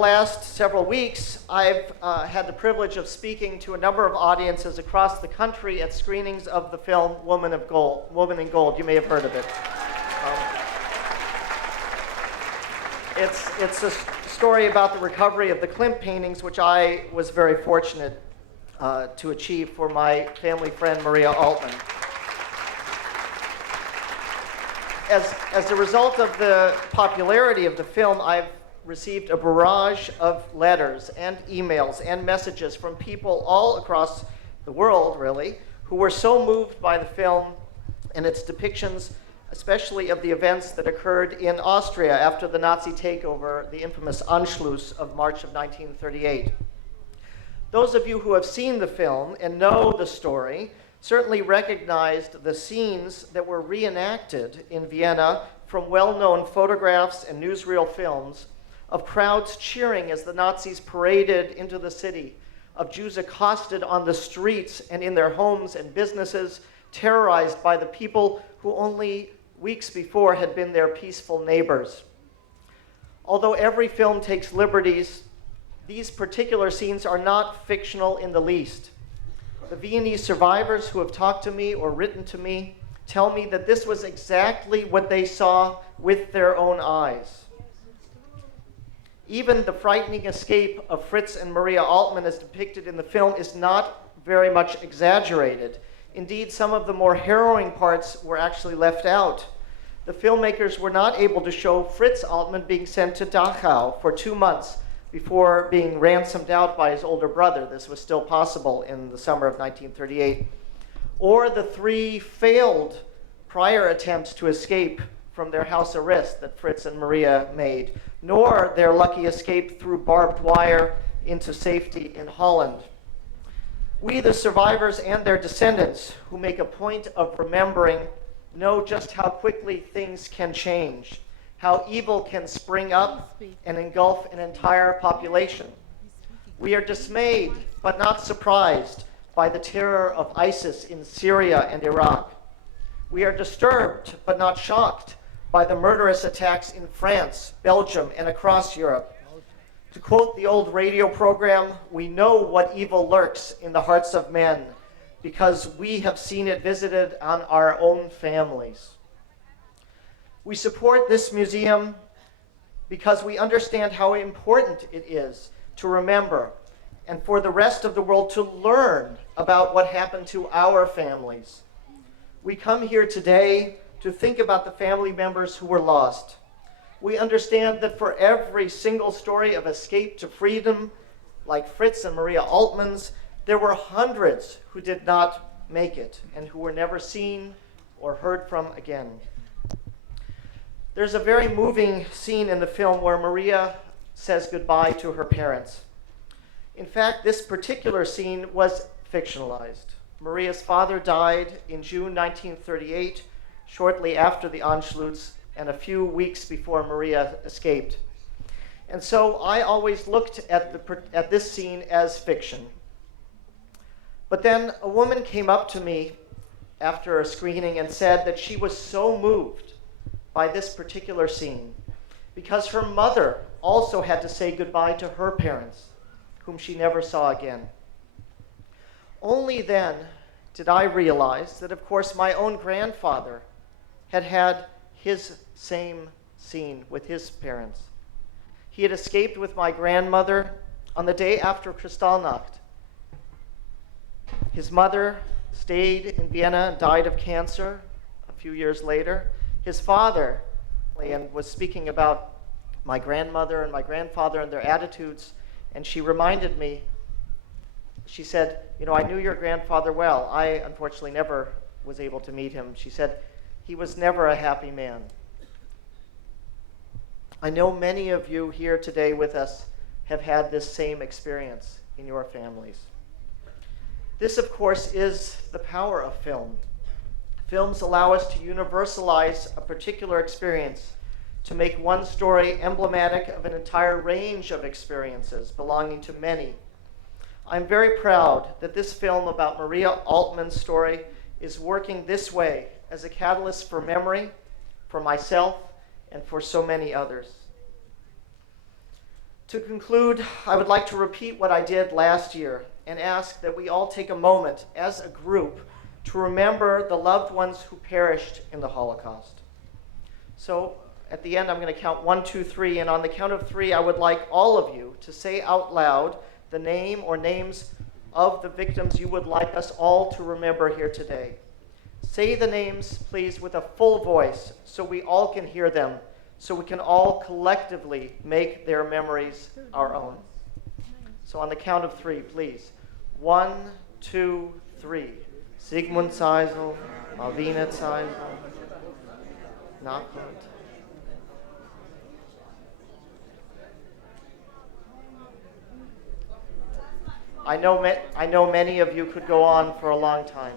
Last several weeks, I've had the privilege of speaking to a number of audiences across the country at screenings of the film Woman in Gold. You may have heard of it. It's a story about the recovery of the Klimt paintings, which I was very fortunate to achieve for my family friend Maria Altman. As a result of the popularity of the film, I've received a barrage of letters and emails and messages from people all across the world, really, who were so moved by the film and its depictions, especially of the events that occurred in Austria after the Nazi takeover, the infamous Anschluss of March of 1938. Those of you who have seen the film and know the story certainly recognized the scenes that were reenacted in Vienna from well-known photographs and newsreel films of crowds cheering as the Nazis paraded into the city, of Jews accosted on the streets and in their homes and businesses, terrorized by the people who only weeks before had been their peaceful neighbors. Although every film takes liberties, these particular scenes are not fictional in the least. The Viennese survivors who have talked to me or written to me tell me that this was exactly what they saw with their own eyes. Even the frightening escape of Fritz and Maria Altman as depicted in the film is not very much exaggerated. Indeed, some of the more harrowing parts were actually left out. The filmmakers were not able to show Fritz Altman being sent to Dachau for 2 months before being ransomed out by his older brother. This was still possible in the summer of 1938. Or the 3 failed prior attempts to escape from their house arrest that Fritz and Maria made, nor their lucky escape through barbed wire into safety in Holland. We, the survivors and their descendants, who make a point of remembering, know just how quickly things can change, how evil can spring up and engulf an entire population. We are dismayed, but not surprised, by the terror of ISIS in Syria and Iraq. We are disturbed, but not shocked, by the murderous attacks in France, Belgium, and across Europe. To quote the old radio program, we know what evil lurks in the hearts of men because we have seen it visited on our own families. We support this museum because we understand how important it is to remember and for the rest of the world to learn about what happened to our families. We come here today to think about the family members who were lost. We understand that for every single story of escape to freedom, like Fritz and Maria Altman's, there were hundreds who did not make it and who were never seen or heard from again. There's a very moving scene in the film where Maria says goodbye to her parents. In fact, this particular scene was fictionalized. Maria's father died in June 1938, shortly after the Anschluss and a few weeks before Maria escaped. And so I always looked at this scene as fiction. But then a woman came up to me after a screening and said that she was so moved by this particular scene because her mother also had to say goodbye to her parents, whom she never saw again. Only then did I realize that, of course, my own grandfather had had his same scene with his parents. He had escaped with my grandmother on the day after Kristallnacht. His mother stayed in Vienna and died of cancer a few years later. His father, and was speaking about my grandmother and my grandfather and their attitudes, and she reminded me, she said, I knew your grandfather well. I unfortunately never was able to meet him. She said, he was never a happy man. I know many of you here today with us have had this same experience in your families. This, of course, is the power of film. Films allow us to universalize a particular experience, to make one story emblematic of an entire range of experiences belonging to many. I'm very proud that this film about Maria Altman's story is working this way as a catalyst for memory, for myself, and for so many others. To conclude, I would like to repeat what I did last year and ask that we all take a moment as a group to remember the loved ones who perished in the Holocaust. So at the end, I'm going to count 1, 2, 3, and on the count of 3, I would like all of you to say out loud the name or names of the victims you would like us all to remember here today. Say the names, please, with a full voice so we all can hear them, so we can all collectively make their memories our own. So on the count of 3, please. 1, 2, 3. Sigmund Zeisel, Malvina Zeisel, Nachmund. I know many of you could go on for a long time.